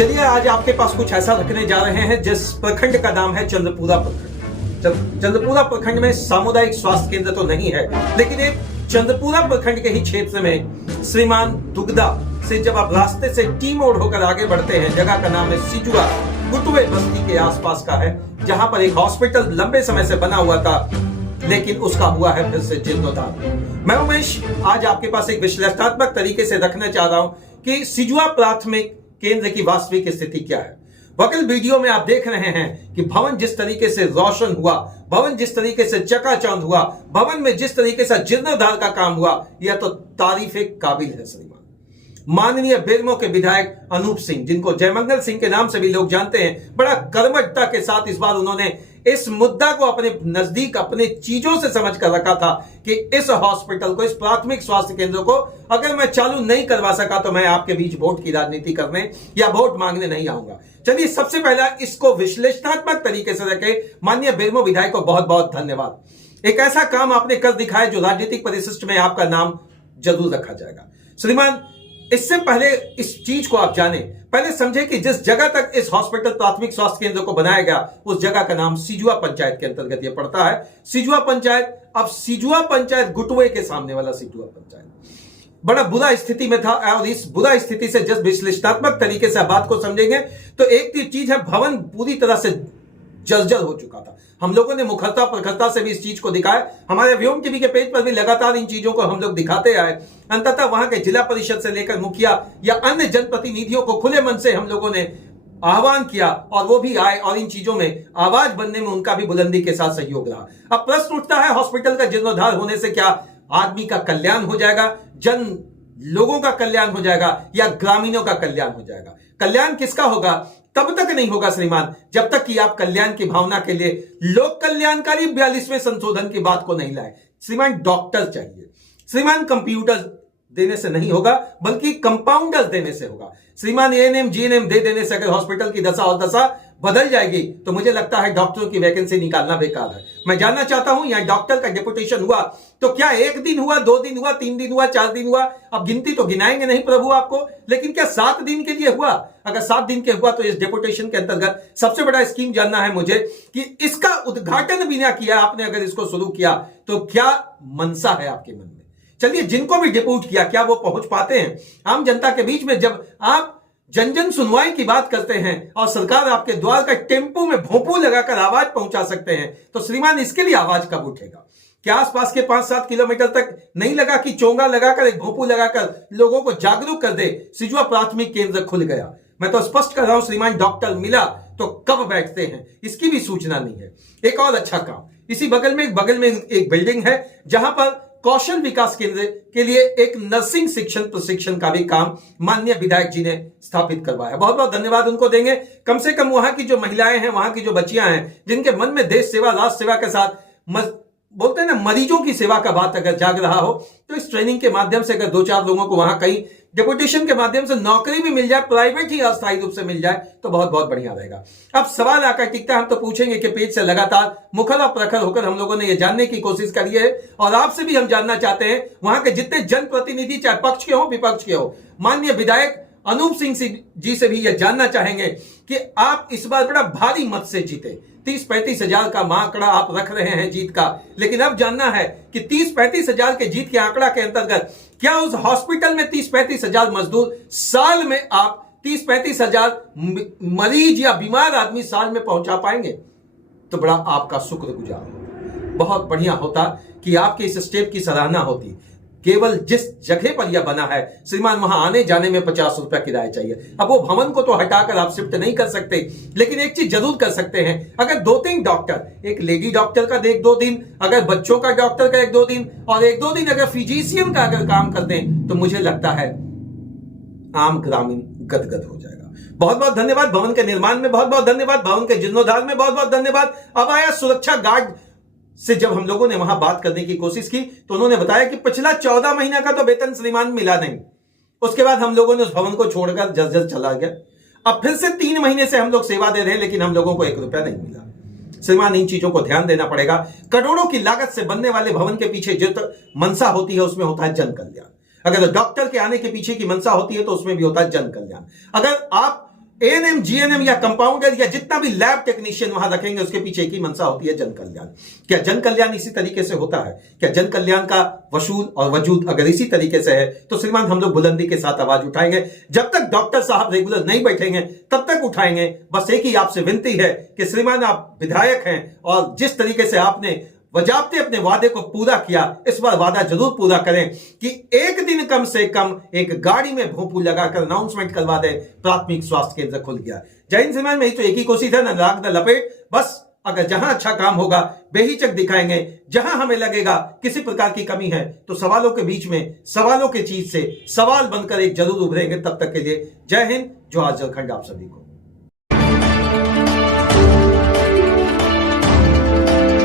चलिए आज आपके पास कुछ ऐसा रखने जा रहे हैं जिस प्रखंड का नाम है चंद्रपुरा प्रखंड। चंद्रपुरा प्रखंड में सामुदायिक स्वास्थ्य केंद्र तो नहीं है, लेकिन एक चंद्रपुरा प्रखंड के ही क्षेत्र में श्रीमान दुगदा से जब आप रास्ते से टी मोड़ होकर आगे बढ़ते हैं, जगह का नाम है सिजुआ, गुटुए बस्ती के आसपास का है, जहां पर एक हॉस्पिटल लंबे समय से बना हुआ था, लेकिन उसका हुआ है फिर से जीर्णोद्धार। मैं उमेश आज आपके पास एक विश्लेषणात्मक तरीके से रखना चाह रहा हूं कि सिजुआ प्राथमिक केंद्र की वास्तविक स्थिति क्या है। वकल वीडियो में आप देख रहे हैं कि भवन जिस तरीके से रोशन हुआ, भवन जिस तरीके से चकाचौंध हुआ, भवन में जिस तरीके से जीर्णोद्धार का काम हुआ, यह तो तारीफे काबिल है। श्रीमान माननीय बेरमो के विधायक अनूप सिंह, जिनको जयमंगल सिंह के नाम से भी लोग जानते हैं, बड़ा कर्मठता के साथ इस बार उन्होंने इस मुद्दा को अपने नजदीक अपने चीजों से समझ कर रखा था कि इस हॉस्पिटल को, इस प्राथमिक स्वास्थ्य केंद्र को अगर मैं चालू नहीं करवा सका तो मैं आपके बीच वोट की राजनीति करने या वोट मांगने नहीं आऊंगा। चलिए सबसे पहला इसको विश्लेषणात्मक तरीके से रखे। माननीय बेरमो विधायक को बहुत बहुत धन्यवाद। एक ऐसा काम आपने कर दिखाया जो राजनीतिक परिशिष्ट में आपका नाम जरूर रखा जाएगा। श्रीमान इससे पहले इस चीज को आप जाने, पहले समझे कि जिस जगह तक इस हॉस्पिटल प्राथमिक स्वास्थ्य केंद्र को बनाया गया, उस जगह का नाम सिजुआ पंचायत के अंतर्गत यह पड़ता है। सिजुआ पंचायत, अब सिजुआ पंचायत गुटुए के सामने वाला सिजुआ पंचायत बड़ा बुरा स्थिति में था, और इस बुरा स्थिति से जिस विश्लेषणात्मक तरीके से बात को समझेंगे तो एक चीज है, भवन पूरी तरह से जर्जर हो चुका था। हम लोगों ने मुखरता प्रखरता से भी इस चीज को दिखाया, हमारे व्योम टीवी के पेज पर भी लगातार इन चीजों को हम लोग दिखाते आए। अंततः वहां के जिला परिषद से लेकर मुखिया या अन्य जनप्रतिनिधियों को खुले मन से हम लोगों ने आह्वान किया और वो भी आए, और इन चीजों में आवाज बनने में उनका भी बुलंदी के साथ सहयोग रहा। अब प्रश्न उठता है, हॉस्पिटल का जीर्णोद्धार होने से क्या आदमी का कल्याण हो जाएगा, जन लोगों का कल्याण हो जाएगा, या ग्रामीणों का कल्याण हो जाएगा? कल्याण किसका होगा? तब तक नहीं होगा श्रीमान जब तक कि आप कल्याण की भावना के लिए लोक कल्याणकारी 42वें संशोधन की बात को नहीं लाए। श्रीमान डॉक्टर चाहिए, श्रीमान कंप्यूटर देने से नहीं होगा, बल्कि कंपाउंडर देने से होगा। श्रीमान एएनएम जीएनएम दे देने से अगर हॉस्पिटल की दशा और दशा बदल जाएगी तो मुझे लगता है डॉक्टरों की वैकेंसी निकालना बेकार है। मैं जानना चाहता हूं, यहां डॉक्टर का डेपुटेशन हुआ तो क्या 1 दिन हुआ, 2 दिन हुआ, 3 दिन हुआ, 4 दिन हुआ? अब गिनती तो गिनाएंगे नहीं प्रभु आपको, लेकिन क्या 7 दिन के लिए हुआ? अगर 7 दिन के हुआ तो इस डेपुटेशन के अंतर्गत सबसे बड़ा स्कीम जानना है मुझे कि इसका उद्घाटन बिना किया आपने अगर इसको शुरू किया तो क्या मंशा है आपके मन में? चलिए, जिनको भी डिप्यूट किया क्या वो पहुंच पाते हैं आम जनता के बीच में? जब आप जन जन सुनवाई की बात करते हैं और सरकार आपके द्वार का टेम्पो में भोंपू लगाकर आवाज पहुंचा सकते हैं, तो श्रीमान इसके लिए आवाज कब उठेगा? क्या आसपास के 5-7 किलोमीटर तक नहीं लगा कि चोंगा लगाकर, एक भोंपू लगाकर लोगों को जागरूक कर दे? सिजुआ प्राथमिक केंद्र खुल गया। मैं तो स्पष्ट कर रहा हूं श्रीमान, डॉक्टर मिला तो कब बैठते हैं इसकी भी सूचना नहीं है। एक और अच्छा काम, इसी बगल में एक बिल्डिंग है जहां पर कौशल विकास केंद्र के लिए एक नर्सिंग शिक्षण प्रशिक्षण का भी काम माननीय विधायक जी ने स्थापित करवाया। बहुत बहुत धन्यवाद उनको देंगे। कम से कम वहां की जो महिलाएं हैं, वहां की जो बच्चियां हैं, जिनके मन में देश सेवा, राष्ट्र सेवा के साथ बोलते हैं ना, मरीजों की सेवा का बात अगर जाग रहा हो, तो इस ट्रेनिंग के माध्यम से अगर 2-4 लोगों को वहां कहीं डेपुटेशन के माध्यम से नौकरी भी मिल जाए, प्राइवेट ही अस्थायी रूप से मिल जाए, तो बहुत बहुत बढ़िया रहेगा। अब सवाल आकर टिकता, हम तो पूछेंगे कि पेज से लगातार मुखर और प्रखर होकर हम लोगों ने यह जानने की कोशिश करी है, और आपसे भी हम जानना चाहते हैं, वहां के जितने जनप्रतिनिधि, चाहे पक्ष के हो विपक्ष के हो, माननीय विधायक अनूप सिंह जी से भी यह जानना चाहेंगे कि आप इस बार बड़ा भारी मत से जीते। 30-35 हजार का आंकड़ा आप रख रहे हैं जीत का, लेकिन अब जानना है कि 30-35 हजार के जीत के आंकड़ा के अंतर्गत क्या उस हॉस्पिटल में 30-35 हजार मजदूर, साल में आप 30-35 हजार मरीज या बीमार आदमी साल में पहुंचा पाएंगे? तो बड़ा आपका शुक्रगुजार होता, बहुत बढ़िया होता कि आपके इस स्टेप की सराहना होती। केवल जिस जगह पर यह बना है श्रीमान, वहां आने जाने में 50 रुपया किराया चाहिए। अब वो भवन को तो हटाकर आप शिफ्ट नहीं कर सकते, लेकिन एक चीज जरूर कर सकते हैं, अगर 2-3 डॉक्टर, एक लेडी डॉक्टर का 1-2 दिन, अगर बच्चों का डॉक्टर का 1-2 दिन, और 1-2 दिन अगर फिजिशियन का अगर काम करते हैं, तो मुझे लगता है आम ग्रामीण गदगद हो जाएगा। बहुत बहुत धन्यवाद। भवन के निर्माण में बहुत बहुत धन्यवाद, भवन के जीर्णोद्धार में बहुत बहुत धन्यवाद। अब आया सुरक्षा गार्ड से जब हम लोगों ने वहां बात करने की कोशिश की तो उन्होंने बताया कि पिछला 14 महीना का तो वेतन श्रीमान मिला नहीं। उसके बाद हम लोगों ने उस भवन को छोड़कर जर्जर चला गया। अब फिर से 3 महीने से हम लोग सेवा दे रहे हैं, लेकिन हम लोगों को 1 रुपया नहीं मिला। श्रीमान, इन चीजों को ध्यान देना पड़ेगा। करोड़ों की लागत से बनने वाले भवन के पीछे जो मंशा होती है उसमें होता है जन कल्याण। अगर डॉक्टर के आने के पीछे की मंशा होती है तो उसमें भी होता है जन कल्याण। अगर आप एएनएम, जीएनएम या कंपाउंडर या जितना भी लैब टेक्नीशियन वहां रखेंगे, उसके पीछे एक ही मंशा होती है, जन कल्याण। क्या जन कल्याण इसी तरीके से होता है? क्या जन कल्याण का वसूल और वजूद अगर इसी तरीके से है तो श्रीमान हम लोग बुलंदी के साथ आवाज उठाएंगे। जब तक डॉक्टर साहब रेगुलर नहीं बैठेंगे तब तक उठाएंगे। बस एक ही आपसे विनती है कि श्रीमान आप विधायक हैं और जिस तरीके से आपने वजाबते अपने वादे को पूरा किया, इस बार वादा जरूर पूरा करें कि एक दिन कम से कम एक गाड़ी में भोंपू लगाकर अनाउंसमेंट करवा दे, प्राथमिक स्वास्थ्य केंद्र खुल गया। जय हिंद श्रीमान, मेरी तो एक ही कोशिश है, न लाग न लपेट। बस अगर जहां अच्छा काम होगा बेहिचक दिखाएंगे, जहां हमें लगेगा किसी प्रकार की कमी है तो सवालों के बीच में, सवालों के चीज से सवाल बनकर एक जरूर उभरेंगे। तब तक के लिए जय हिंद, जोहार झारखंड आप सभी को।